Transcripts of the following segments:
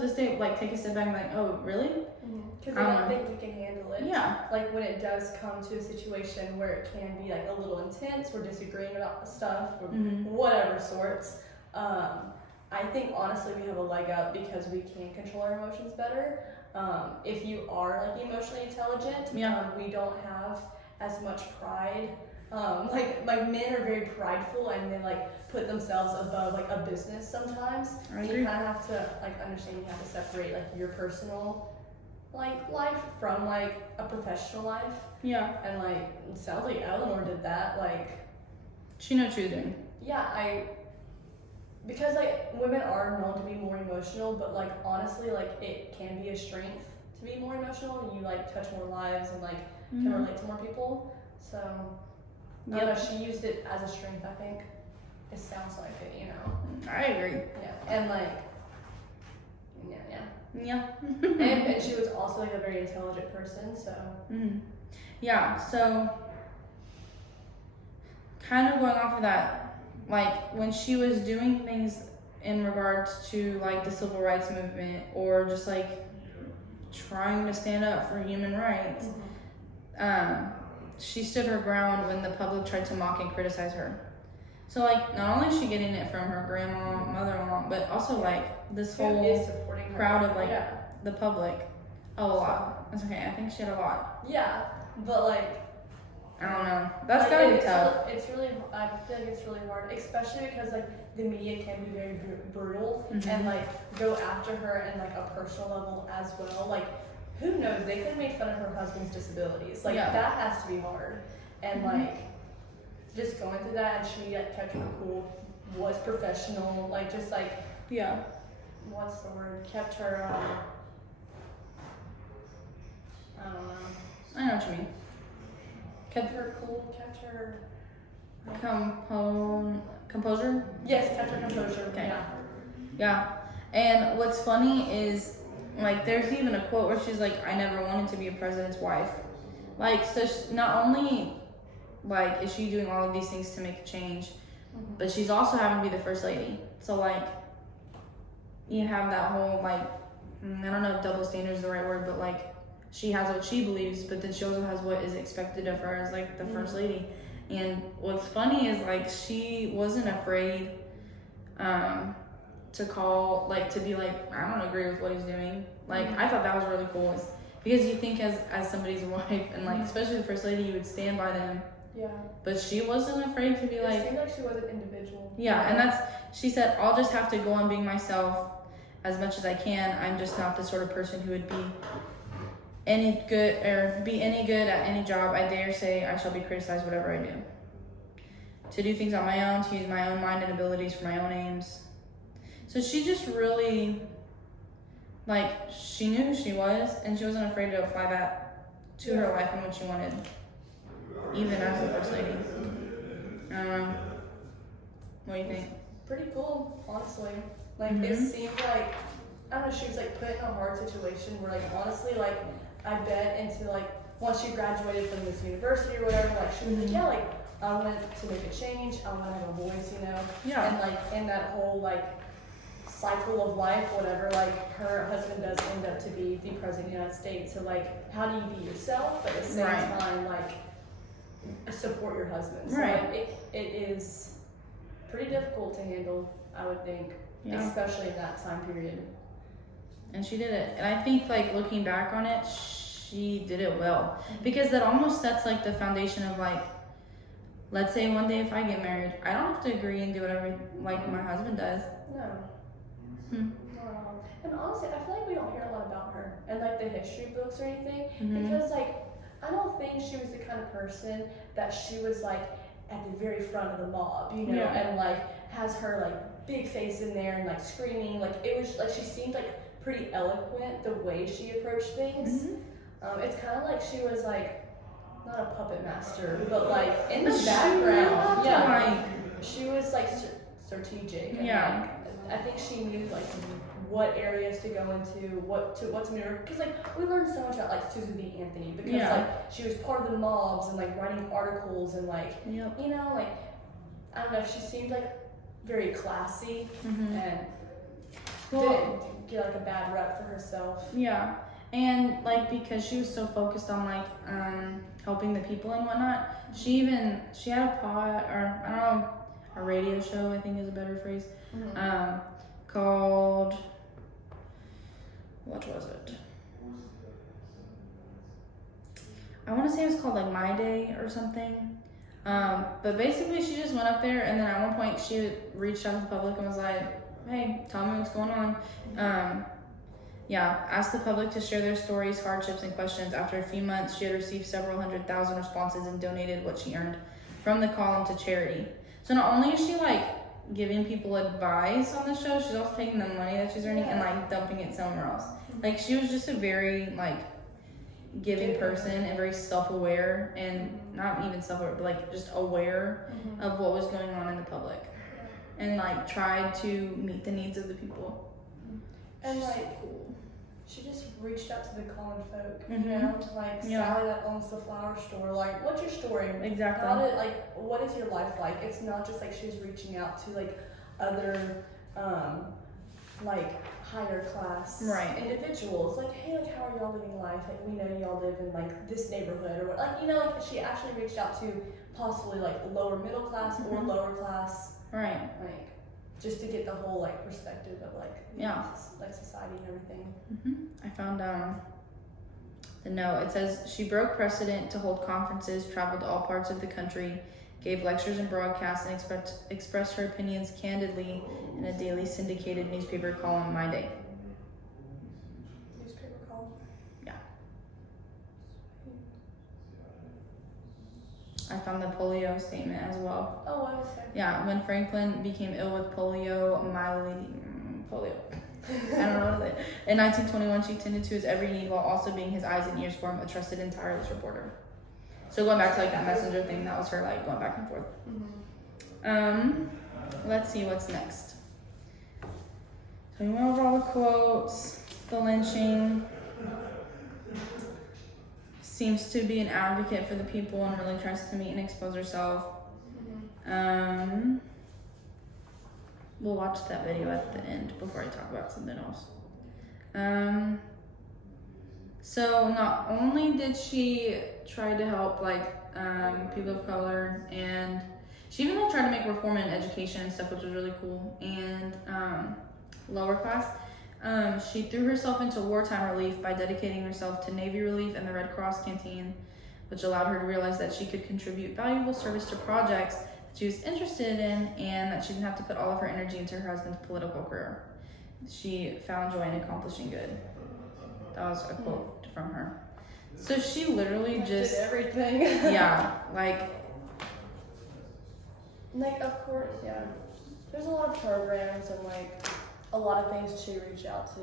to this day like take a step back and like, oh really? Because they don't think we can handle it. Yeah. Like when it does come to a situation where it can be like a little intense, we're disagreeing about stuff, or whatever sorts. I think honestly we have a leg up because we can control our emotions better. If you are like emotionally intelligent, we don't have as much pride. Like men are very prideful and they like put themselves above like a business sometimes. I You agree. kind of have to like understand you have to separate like your personal like life from like a professional life. Yeah. And like it sounds like Eleanor did that. Like She knows what she was doing. yeah, because like women are known to be more emotional, but like honestly like it can be a strength to be more emotional. You like touch more lives and like can relate to more people. So I don't know, she used it as a strength, I think. It sounds like it, you know. I agree. Yeah. And like Yeah. and she was also like a very intelligent person, so Yeah, so kind of going off of that, like when she was doing things in regards to like the civil rights movement or just like trying to stand up for human rights, she stood her ground when the public tried to mock and criticize her. So like not only is she getting it from her grandma, mother-in-law, but also like this whole crowd of like the public. Oh, a lot. That's okay. I think she had a lot. Yeah, but like I don't know. That's like, gotta be tough. It's really, I feel like it's really hard, especially because like the media can be very brutal and like go after her in like a personal level as well. Like who knows? They could have made fun of her husband's disabilities. Like that has to be hard. And like just going through that, and she like kept her cool, was professional, like just like what's the word? Kept her I don't know. I know what you mean. Kept her cool, kept her composure? Yes, kept her composure. Okay. Yeah. And what's funny is, like, there's even a quote where she's like, I never wanted to be a president's wife. Like, so not only, like, is she doing all of these things to make a change, but she's also having to be the first lady. So, like, you have that whole, like, I don't know if double standard is the right word, but, like, she has what she believes, but then she also has what is expected of her as, like, the first lady. And what's funny is, like, she wasn't afraid to call, like, to be like, I don't agree with what he's doing. Like, I thought that was really cool. Because you think as somebody's wife, and, like, especially the first lady, you would stand by them. Yeah. But she wasn't afraid to be like... It seemed like she was an individual. Yeah, and she said, I'll just have to go on being myself as much as I can. I'm just not the sort of person who would be any good at any job. I dare say I shall be criticized whatever I do. To do things on my own, to use my own mind and abilities for my own aims. So she just really, like, she knew who she was, and she wasn't afraid to apply that to her life and what she wanted, even as the first lady. I don't know. What do you think? Pretty cool, honestly. Like, it seemed like, I don't know, she was, like, put in a hard situation where, like, honestly, like, I bet into, like, once she graduated from this university or whatever, like, she was like, yeah, like, I wanted to make a change, I want to have a voice, you know? Yeah. And, like, in that whole, like, cycle of life, whatever, like, her husband does end up to be the president of the United States, so, like, how do you be yourself, but at the same time, like, support your husband? So, like, it is pretty difficult to handle, I would think, especially in that time period. And she did it. And I think, like, looking back on it, she did it well. Because that almost sets, like, the foundation of, like, let's say one day if I get married, I don't have to agree and do whatever, like, my husband does. No. And honestly, I feel like we don't hear a lot about her in, like, the history books or anything. Because, like, I don't think she was the kind of person that she was, like, at the very front of the mob, you know, and, like, has her, like, big face in there and, like, screaming. Like, it was, like, she seemed, like, pretty eloquent the way she approached things. It's kind of like she was, like, not a puppet master, but, like, in the background. She was, like, strategic. And, like, I think she knew, like, what areas to go into, what to mirror. Because, like, we learned so much about, like, Susan B. Anthony. Because, like, she was part of the mobs and, like, writing articles and, like, you know, like, I don't know, she seemed, like, very classy. And didn't get like a bad rep for herself. Yeah, and like because she was so focused on like helping the people and whatnot, she had a I don't know, a radio show, I think is a better phrase, called, what was it? I want to say it was called like My Day or something. But basically she just went up there, and then at one point she reached out to the public and was like, hey, tell me what's going on. Asked the public to share their stories, hardships, and questions. After a few months, she had received several 100,000 responses and donated what she earned from the column to charity. So not only is she like giving people advice on the show, she's also taking the money that she's earning and like dumping it somewhere else. Like she was just a very like giving person and very self-aware, and not even self-aware, but like just aware of what was going on in the public, and like tried to meet the needs of the people. And like cool. She just reached out to the common folk, you know, like Sally that owns the flower store. Like, what's your story? Exactly. What is your life like? It's not just like she was reaching out to like other, like higher class individuals. Like, hey, like how are y'all living life? Like, we know y'all live in like this neighborhood, or like, you know, like she actually reached out to possibly like lower middle class or lower class, right? Like, just to get the whole like perspective of like like society and everything. I found the note. It says she broke precedent to hold conferences, traveled to all parts of the country, gave lectures and broadcasts, and expressed her opinions candidly in a daily syndicated newspaper column, My Day. Newspaper column? Yeah. I found the polio statement as well. Oh, what was that? Yeah, when Franklin became ill with polio. I don't know what it is. In 1921, she tended to his every need while also being his eyes and ears for him, a trusted and tireless reporter. So going back to like that messenger thing, that was her like going back and forth. Let's see what's next. So we went over all the quotes. The lynching. Seems to be an advocate for the people and really tries to meet and expose herself. We'll watch that video at the end before I talk about something else. So not only did she try to help like people of color, and she even like tried to make reform in education and stuff, which was really cool, and lower class. She threw herself into wartime relief by dedicating herself to Navy relief and the Red Cross canteen, which allowed her to realize that she could contribute valuable service to projects that she was interested in, and that she didn't have to put all of her energy into her husband's political career. She found joy in accomplishing good. That was a quote from her. So she literally just did everything. Like of course, there's a lot of programs and like a lot of things she reached out to.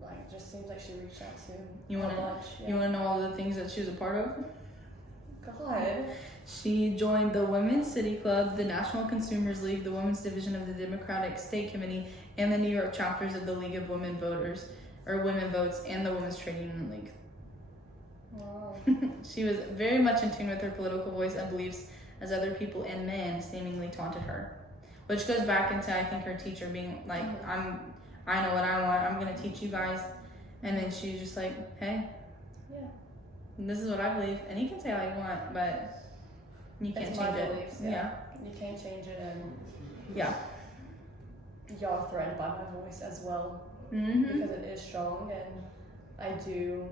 Like it just seems like she reached out to. You wanna know all the things that she was a part of? God. She joined the Women's City Club, the National Consumers League, the Women's Division of the Democratic State Committee, and the New York chapters of the League of Women Voters, or Women Votes, and the Women's Trade Union League. Wow. She was very much in tune with her political voice and beliefs, as other people and men seemingly taunted her. Which goes back into, I think, her teacher being like, I know what I want, I'm gonna teach you guys. And then she's just like, hey, this is what I believe. And you can say all you want, but you can't change it. Beliefs, you can't change it, and y'all are threatened by my voice as well, because it is strong, and I do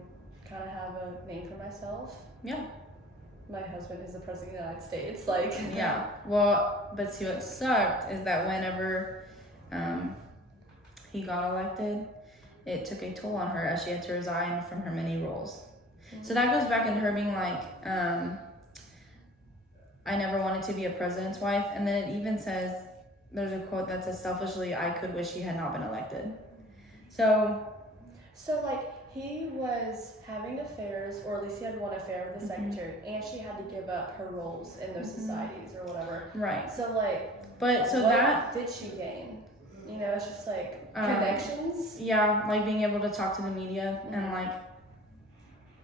kind of have a name for myself. My husband is the president of the United States, like. Well, but see what sucked is that whenever he got elected, it took a toll on her as she had to resign from her many roles. So that goes back into her being like, I never wanted to be a president's wife. And then it even says, there's a quote that says, selfishly, I could wish he had not been elected. So like, he was having affairs, or at least he had one affair with the secretary, and she had to give up her roles in those societies or whatever. Right. So like, but so what did she gain? You know, it's just like connections. Like being able to talk to the media and like,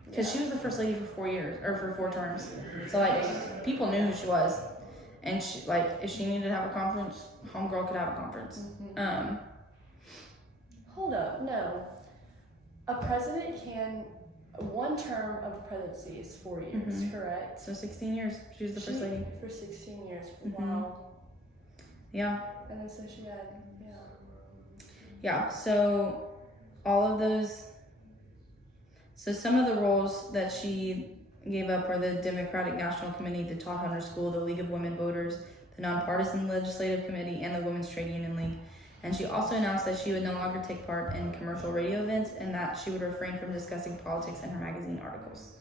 because she was the first lady for 4 years, or for 4 terms. So like, people knew who she was, and she like, if she needed to have a conference, homegirl could have a conference. No. A president can, one term of presidency is 4 years, correct? So 16 years. She was the first lady. For 16 years. Wow. Yeah. And then so she had, Yeah, so all of those, so some of the roles that she gave up are the Democratic National Committee, the Todd Hunter School, the League of Women Voters, the Nonpartisan Legislative Committee, and the Women's Trade Union League. And she also announced that she would no longer take part in commercial radio events and that she would refrain from discussing politics in her magazine articles.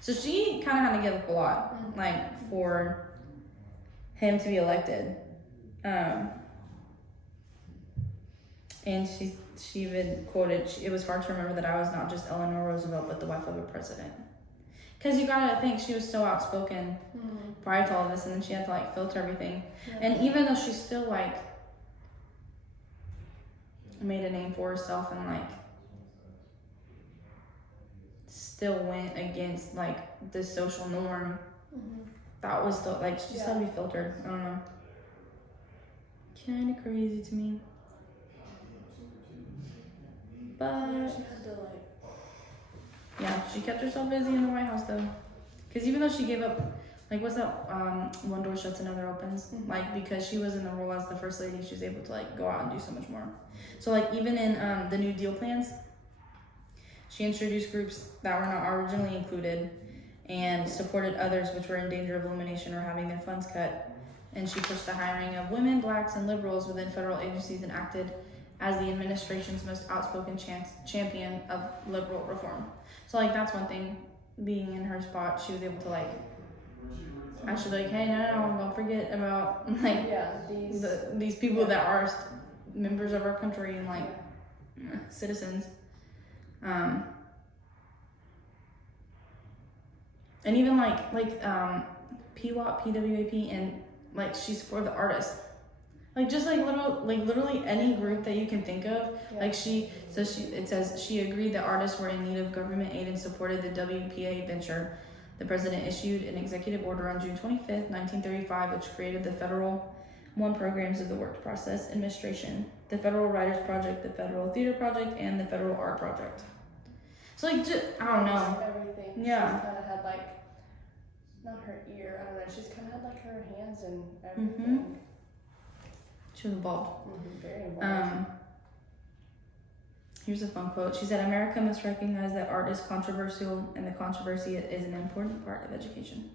So she kind of had to give up a lot, like, for him to be elected. And she even quoted, it was hard to remember that I was not just Eleanor Roosevelt, but the wife of a president. Because you gotta think, she was so outspoken prior to all of this, and then she had to, like, filter everything. Yeah. And even though she still, like, made a name for herself and, like, still went against, like, the social norm, that was still, like, she just had to be filtered. I don't know. Kind of crazy to me. But she had to, like, yeah, she kept herself busy in the White House though, because even though she gave up, like, what's that? One door shuts, another opens. Like, because she was in the role as the first lady, she was able to, like, go out and do so much more. So, like, even in the New Deal plans, she introduced groups that were not originally included, and supported others which were in danger of elimination or having their funds cut. And she pushed the hiring of women, blacks, and liberals within federal agencies and acted as the administration's most outspoken champion of liberal reform. So, like, that's one thing, being in her spot, she was able to, like, actually, like, hey, no, don't forget about, like, these people that are members of our country and, like, citizens. And even, like, PWAP, PWAP, and, like, she supported the artists. Like, just, like, literally any group that you can think of. Like, it says she agreed that artists were in need of government aid and supported the WPA venture. The president issued an executive order on June 25th, 1935, which created the Federal One Programs of the Work Process Administration, the Federal Writers Project, the Federal Theater Project, and the Federal Art Project. So, like, just, I don't know. Everything. Yeah. She's kind of had, like, not her ear, I don't know, she's kind of had, like, her hands in everything. She was involved. Very involved. Here's a fun quote. She said, "America must recognize that art is controversial and the controversy is an important part of education."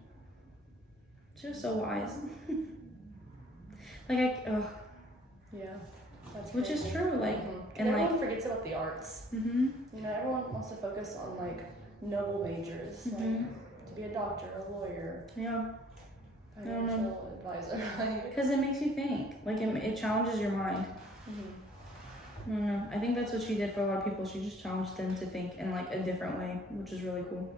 She was so wise. Like, yeah. That's which crazy. is true. Like, and everyone like, forgets about the arts. You know, everyone wants to focus on, like, noble majors, like to be a doctor, a lawyer. Yeah. Financial advisor. Because it makes you think. Like, it challenges your mind. I don't know. I think that's what she did for a lot of people. She just challenged them to think in, like, a different way, which is really cool.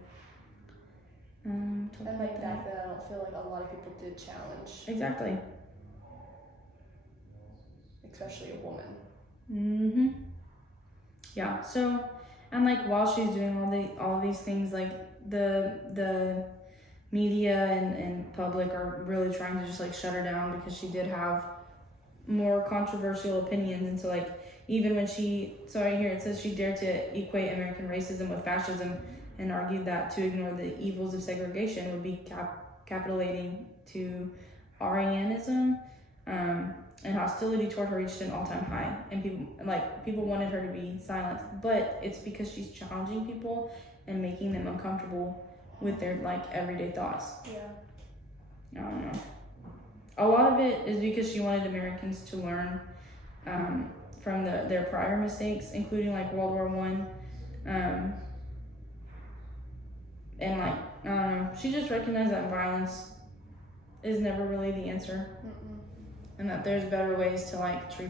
And, like, back then, I don't feel like a lot of people did challenge. Exactly. Especially a woman. Yeah. So, and, like, while she's doing all these things, like, the media and public are really trying to just, like, shut her down because she did have more controversial opinions. And so, like, even when so right here it says she dared to equate American racism with fascism and argued that to ignore the evils of segregation would be capitulating to Aryanism, and hostility toward her reached an all-time high, and people wanted her to be silenced, but it's because she's challenging people and making them uncomfortable with their, like, everyday thoughts. I don't know. A lot of it is because she wanted Americans to learn from their prior mistakes, including, like, World War I. And, like, I don't know, she just recognized that violence is never really the answer. And that there's better ways to, like, treat